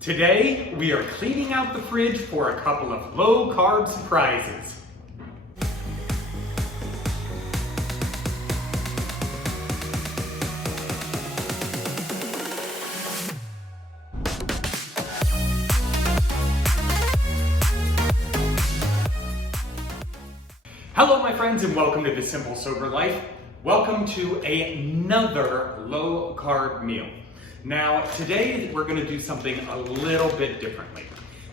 Today, we are cleaning out the fridge for a couple of low-carb surprises. Hello, my friends, and welcome to The Simple Sober Life. Welcome to another low-carb meal. Now, today we're going to do something a little bit differently.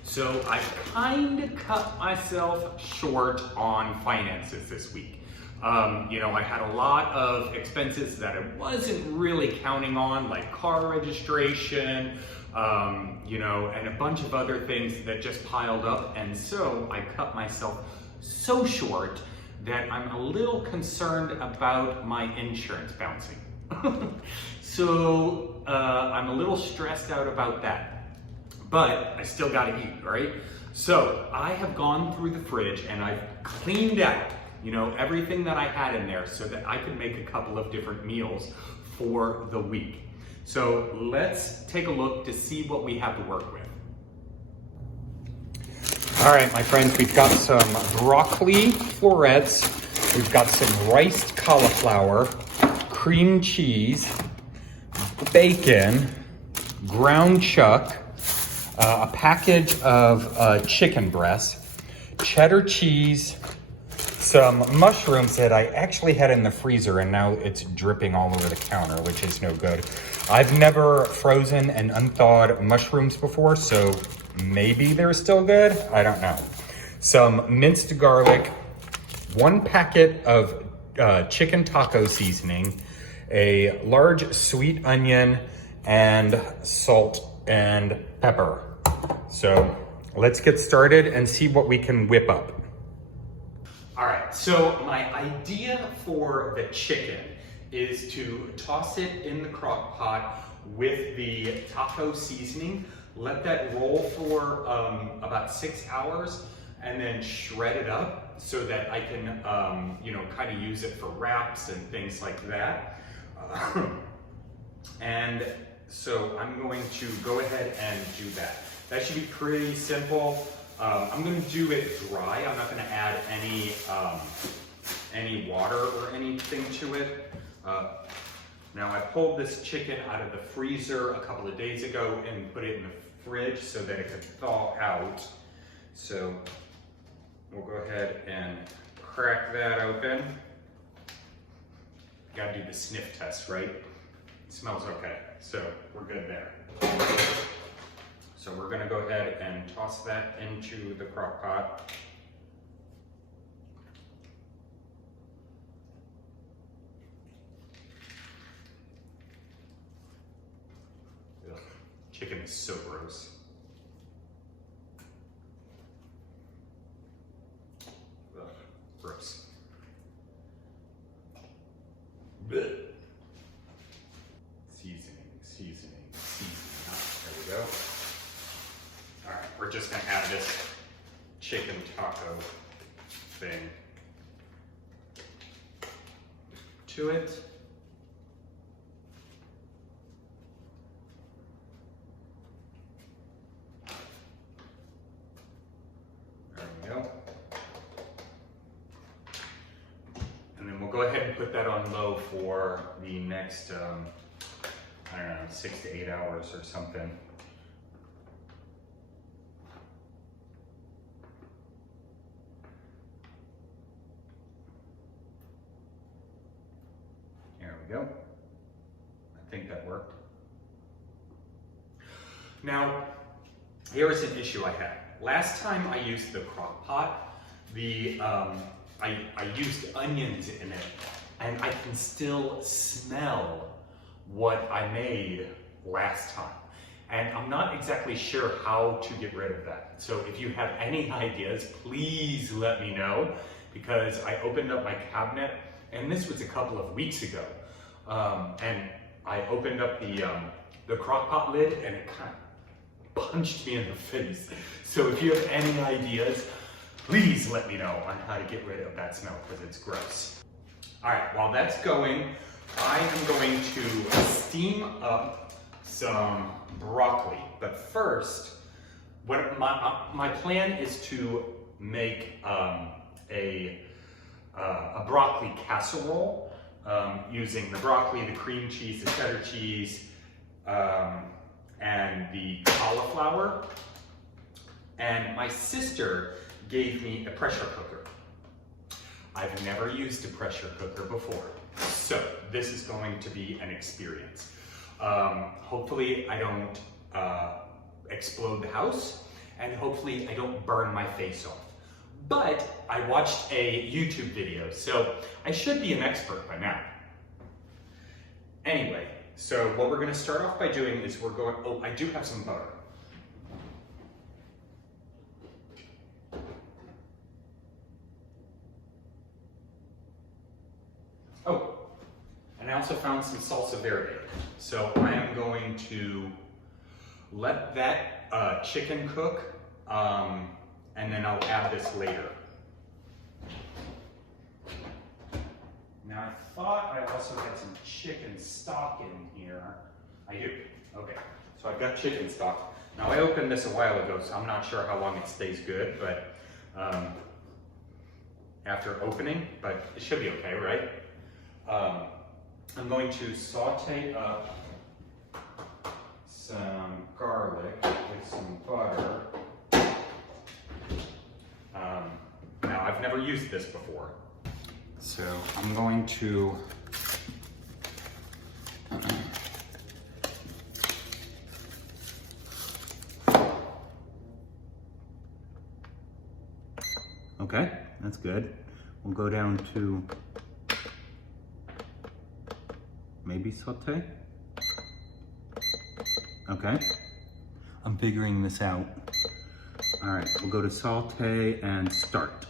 So I've kind of cut myself short on finances this week. I had a lot of expenses that I wasn't really counting on, like car registration, and a bunch of other things that just piled up. And so I cut myself so short that I'm a little concerned about my insurance bouncing. So I'm a little stressed out about that, but I still gotta eat, right? So I have gone through the fridge and I've cleaned out, everything that I had in there so that I could make a couple of different meals for the week. So let's take a look to see what we have to work with. All right, my friends, we've got some broccoli florets, we've got some riced cauliflower, cream cheese, bacon, ground chuck, a package of chicken breasts, cheddar cheese, some mushrooms that I actually had in the freezer and now it's dripping all over the counter, which is no good. I've never frozen and unthawed mushrooms before, so maybe they're still good, I don't know. Some minced garlic, one packet of chicken taco seasoning, a large sweet onion, and salt and pepper. So let's get started and see what we can whip up. All right, so my idea for the chicken is to toss it in the crock pot with the taco seasoning, let that roll for about 6 hours, and then shred it up so that I can, kind of use it for wraps and things like that. And so I'm going to go ahead and do that. That should be pretty simple. I'm going to do it dry. I'm not going to add any water or anything to it. Now I pulled this chicken out of the freezer a couple of days ago and put it in the fridge so that it could thaw out. So we'll go ahead and crack that open. Gotta do the sniff test, right? It smells okay, so we're good there. So we're gonna go ahead and toss that into the crock pot. Ugh, chicken is so gross. Ugh, gross. Blech. Seasoning. There we go. All right, we're just gonna add this chicken taco thing to it. There we go. And then we'll go ahead and put that on low for the next, 6 to 8 hours or something. There we go. I think that worked. Now, here is an issue I had. Last time I used the crock pot, I used onions in it, and I can still smell what I made last time. And I'm not exactly sure how to get rid of that. So if you have any ideas, please let me know, because I opened up my cabinet, and this was a couple of weeks ago, and I opened up the crock pot lid, and it kind of punched me in the face. So if you have any ideas, please let me know on how to get rid of that smell, because it's gross. All right, while that's going, I am going to steam up some broccoli. But first, what my plan is to make a broccoli casserole using the broccoli, the cream cheese, the cheddar cheese, and the cauliflower. And my sister gave me a pressure cooker. I've never used a pressure cooker before, so this is going to be an experience. Hopefully I don't explode the house, and hopefully I don't burn my face off. But I watched a YouTube video, so I should be an expert by now. Anyway, so what we're gonna start off by doing is oh, I do have some butter. Oh, and I also found some salsa verde. So I am going to let that chicken cook, and then I'll add this later. Now I thought I also had some chicken stock in here. I do, okay. So I've got chicken stock. Now I opened this a while ago, so I'm not sure how long it stays good, but after opening, but it should be okay, right? I'm going to saute up some garlic with some butter. Now I've never used this before, so I'm going to okay, that's good. We'll go down to maybe saute. Okay, I'm figuring this out. All right, we'll go to saute and start.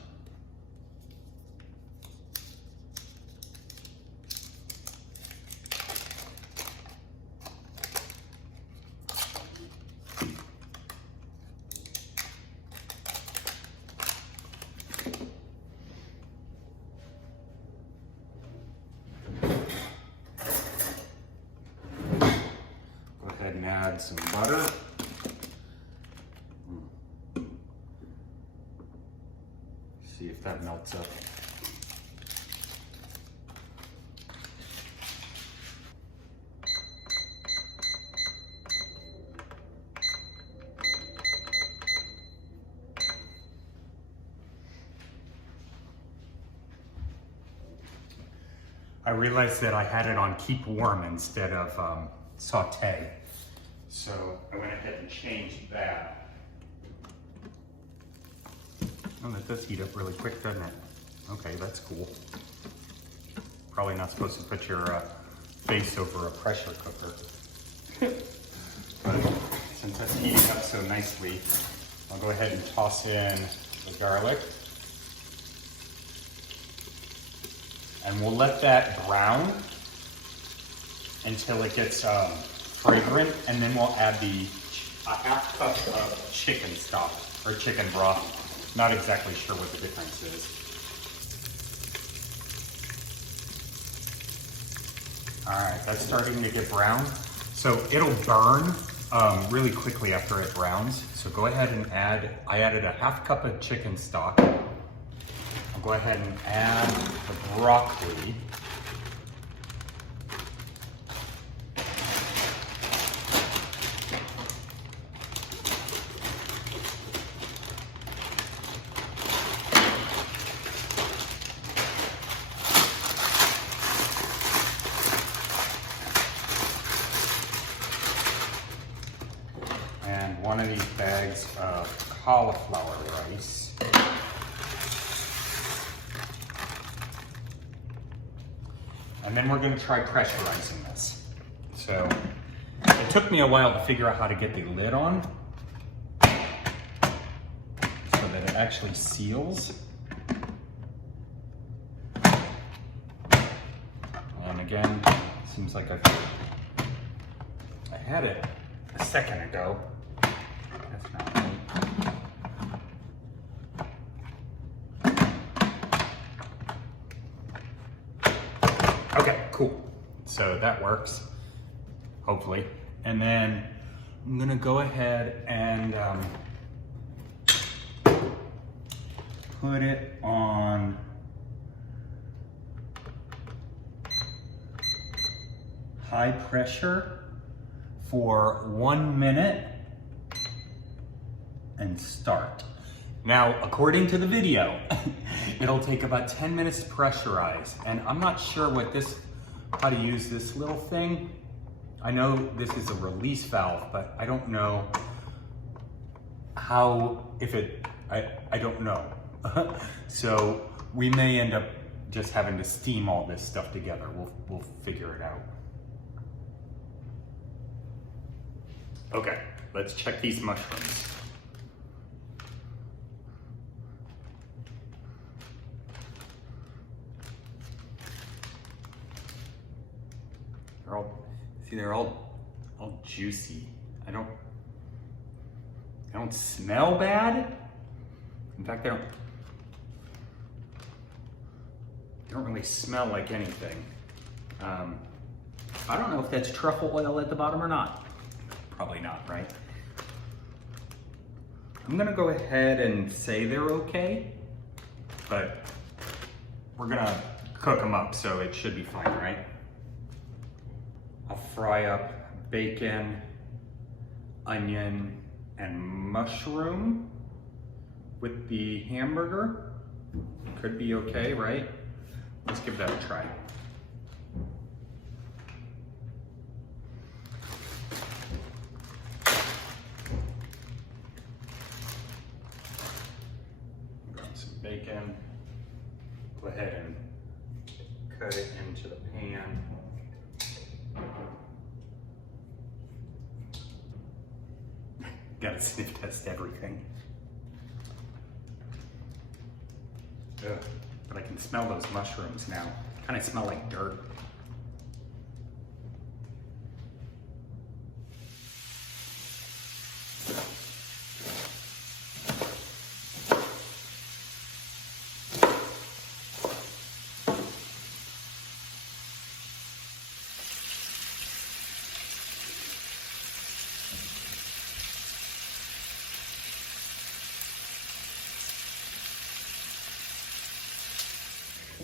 Add some butter. See if that melts up. I realized that I had it on keep warm instead of saute. So I went ahead and changed that. Oh, that does heat up really quick, doesn't it? Okay, that's cool. Probably not supposed to put your face over a pressure cooker. But since that's heating up so nicely, I'll go ahead and toss in the garlic. And we'll let that brown until it gets fragrant, and then we'll add a half cup of chicken stock, or chicken broth. Not exactly sure what the difference is. All right, that's starting to get brown. So it'll burn really quickly after it browns. So go ahead and I added a half cup of chicken stock. I'll go ahead and add the broccoli. And one of these bags of cauliflower rice. And then we're going to try pressurizing this. So it took me a while to figure out how to get the lid on so that it actually seals. And again, it seems like I had it a second ago. That's not right. Okay, cool. So that works, hopefully. And then I'm gonna go ahead and put it on high pressure for 1 minute and start. Now, according to the video, it'll take about 10 minutes to pressurize. And I'm not sure how to use this little thing. I know this is a release valve, but I don't know I don't know. So we may end up just having to steam all this stuff together. We'll figure it out. Okay, let's check these mushrooms. They're all juicy. I don't smell bad. In fact, they don't really smell like anything. I don't know if that's truffle oil at the bottom or not. Probably not, right? I'm gonna go ahead and say they're okay, but we're gonna cook them up, so it should be fine, right? I'll fry up bacon, onion, and mushroom with the hamburger. Could be okay, right? Let's give that a try. Grab some bacon. Go ahead and cut it into the pan. Gotta sniff test everything. Ugh, but I can smell those mushrooms now. Kind of smell like dirt.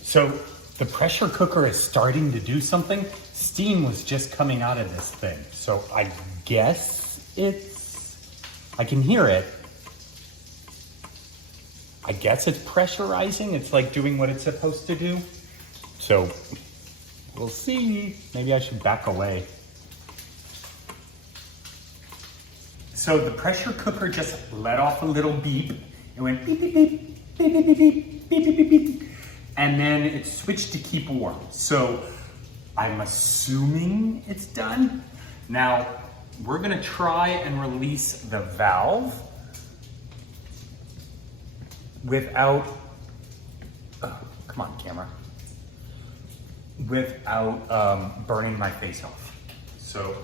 So the pressure cooker is starting to do something. Steam was just coming out of this thing. So I guess I can hear it. I guess it's pressurizing. It's like doing what it's supposed to do. So we'll see. Maybe I should back away. So the pressure cooker just let off a little beep. It went beep, beep, beep, beep, beep, beep, beep, beep, beep, beep, beep. And then it switched to keep warm. So I'm assuming it's done. Now we're gonna try and release the valve without, oh, come on camera, without burning my face off. So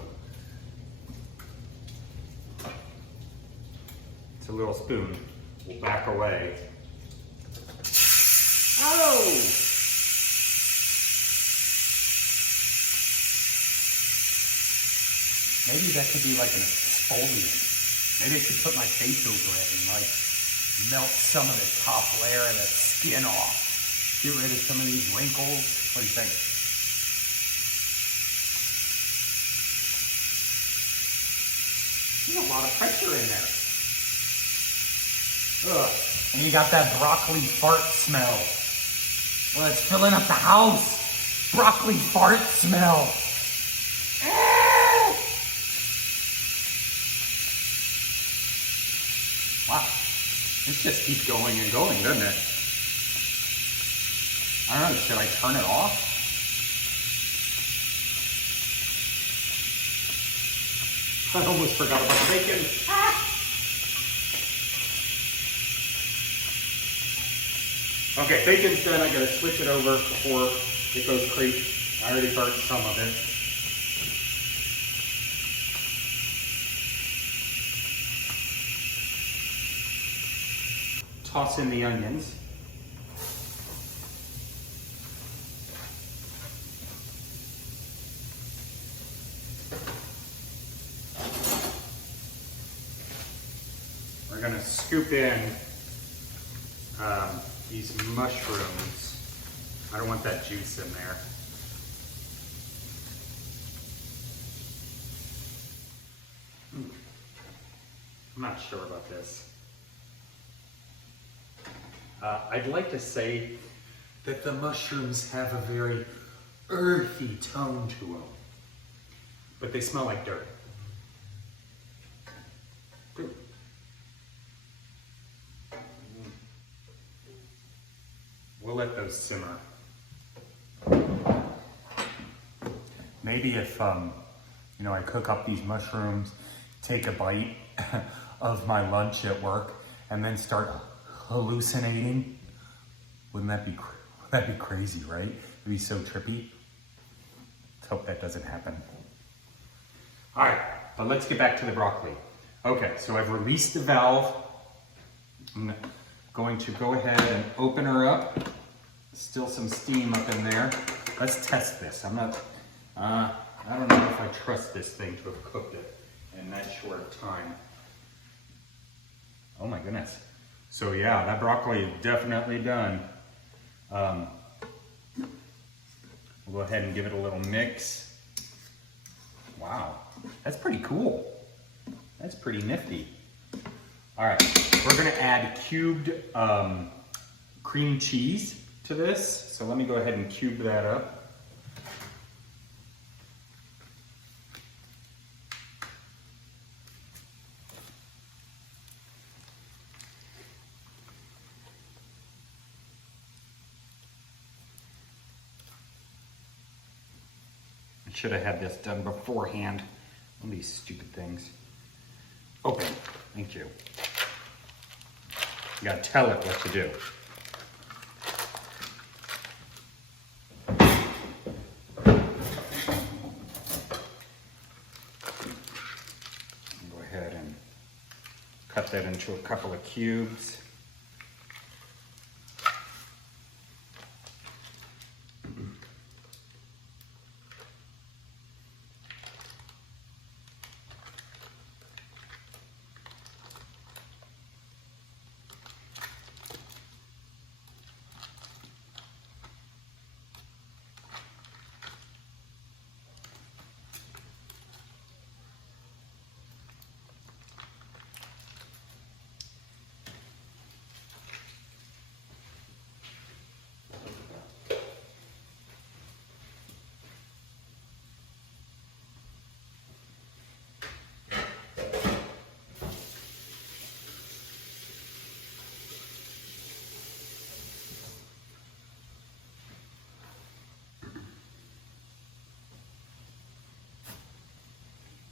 it's a little spoon. We'll back away. Oh! Maybe that could be like an exfoliant. Maybe I should put my face over it and like melt some of the top layer of the skin off. Get rid of some of these wrinkles. What do you think? There's a lot of pressure in there. Ugh. And you got that broccoli fart smell. Well, it's filling up the house. Broccoli fart smell. Wow. This just keeps going and going, doesn't it? I don't know, should I turn it off? I almost forgot about the bacon. Okay, bacon's done. I gotta switch it over before it goes crazy. I already burnt some of it. Toss in the onions. We're gonna scoop in these mushrooms. I don't want that juice in there. I'm not sure about this. I'd like to say that the mushrooms have a very earthy tone to them, but they smell like dirt. We'll let those simmer. Maybe if, you know, I cook up these mushrooms, take a bite of my lunch at work, and then start hallucinating. Wouldn't that be crazy, right? It'd be so trippy. Let's hope that doesn't happen. All right, but let's get back to the broccoli. Okay, so I've released the valve. I'm going to go ahead and open her up. Still some steam up in there. Let's test this. I don't know if I trust this thing to have cooked it in that short of time. Oh my goodness. So yeah, that broccoli is definitely done. We'll go ahead and give it a little mix. Wow, that's pretty cool. That's pretty nifty. All right, we're gonna add cubed cream cheese to this. So let me go ahead and cube that up. I should have had this done beforehand. All these stupid things. Open, thank you. You gotta tell it what to do. Go ahead and cut that into a couple of cubes.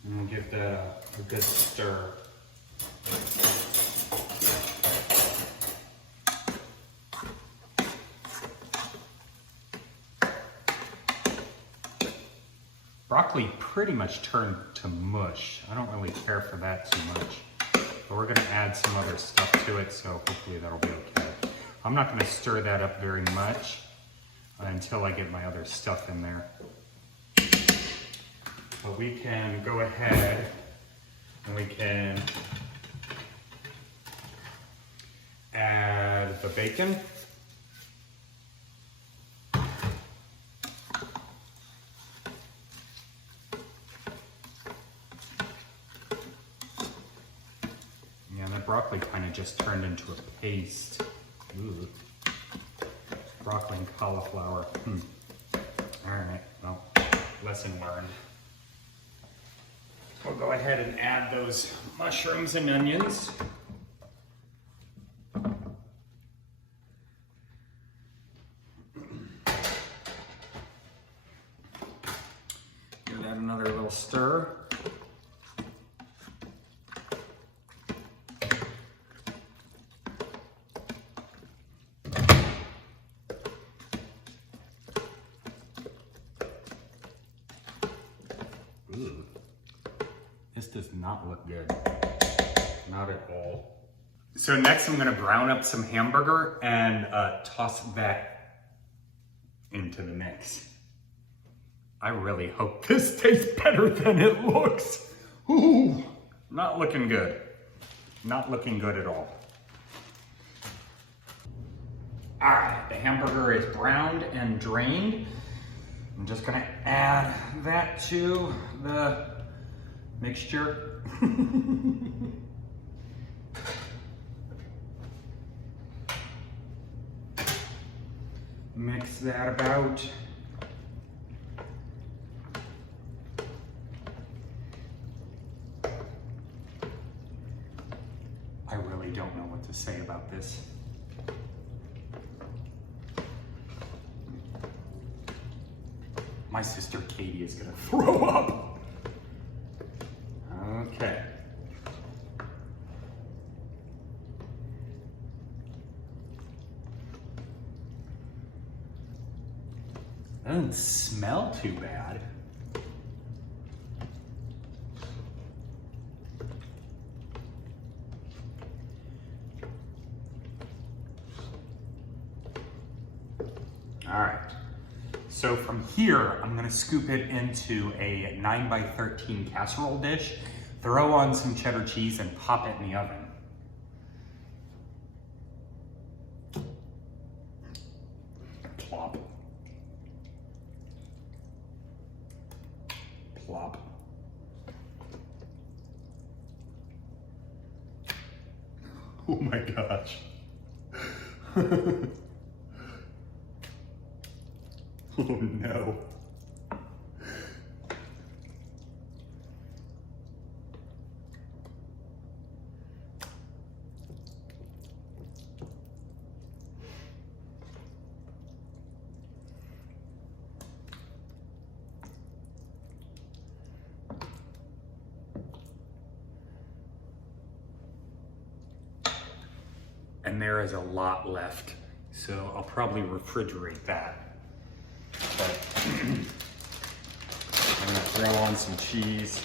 And we'll give that a good stir. Broccoli pretty much turned to mush. I don't really care for that too much. But we're gonna add some other stuff to it, so hopefully that'll be okay. I'm not gonna stir that up very much until I get my other stuff in there. But we can go ahead and we can add the bacon. Yeah, that broccoli kind of just turned into a paste. Ooh. Broccoli and cauliflower. All right, well, lesson learned. We'll go ahead and add those mushrooms and onions. Give that another little stir. Ooh. This does not look good, not at all. So next I'm gonna brown up some hamburger and toss that into the mix. I really hope this tastes better than it looks. Ooh, not looking good. Not looking good at all. All right, the hamburger is browned and drained. I'm just gonna add that to the mixture. Mix that about. I really don't know what to say about this. My sister Katie is gonna throw up. Okay. Doesn't smell too bad. All right. So from here, I'm gonna scoop it into a 9x13 casserole dish, throw on some cheddar cheese and pop it in the oven. Plop. Plop. Oh my gosh. Oh no. And there is a lot left, so I'll probably refrigerate that. But I'm gonna throw on some cheese.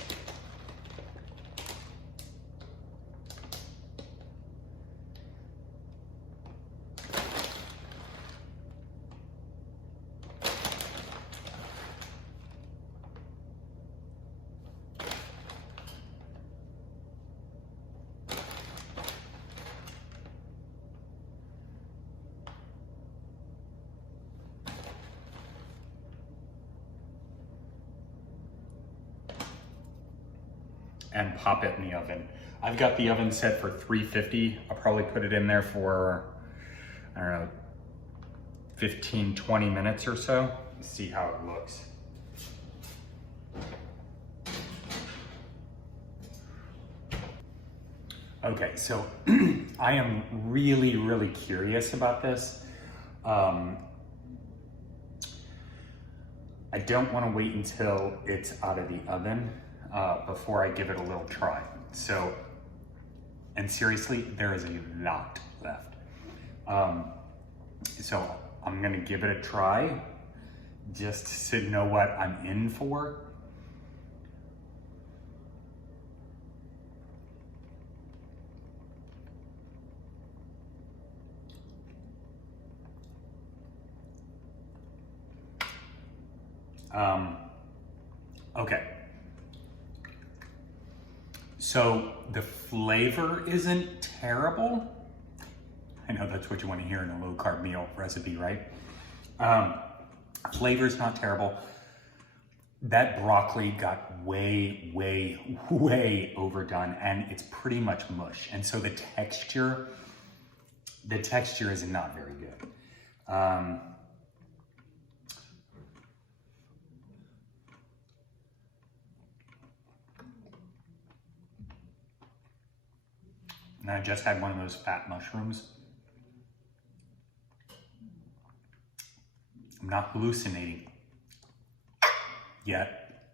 And pop it in the oven. I've got the oven set for 350. I'll probably put it in there for, I don't know, 15, 20 minutes or so. See how it looks. Okay, so I am really, really curious about this. I don't want to wait until it's out of the oven before I give it a little try. So, and seriously, there is a lot left. So I'm gonna give it a try just to know what I'm in for. Okay. So the flavor isn't terrible. I know that's what you want to hear in a low carb meal recipe, right? Flavor's not terrible. That broccoli got way, way, way overdone, and it's pretty much mush. And so the texture is not very good. And I just had one of those fat mushrooms. I'm not hallucinating yet.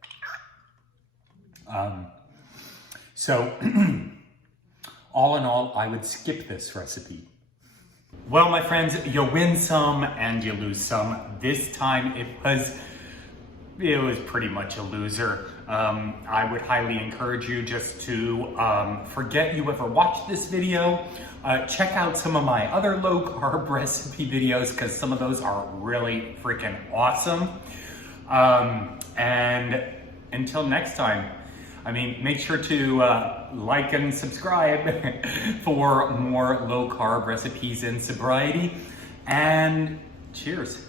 So all in all, I would skip this recipe. Well, my friends, you win some and you lose some. This time it was pretty much a loser. I would highly encourage you just to forget you ever watched this video. Check out some of my other low carb recipe videos because some of those are really freaking awesome. And until next time, I mean, make sure to like and subscribe for more low carb recipes in sobriety. And cheers.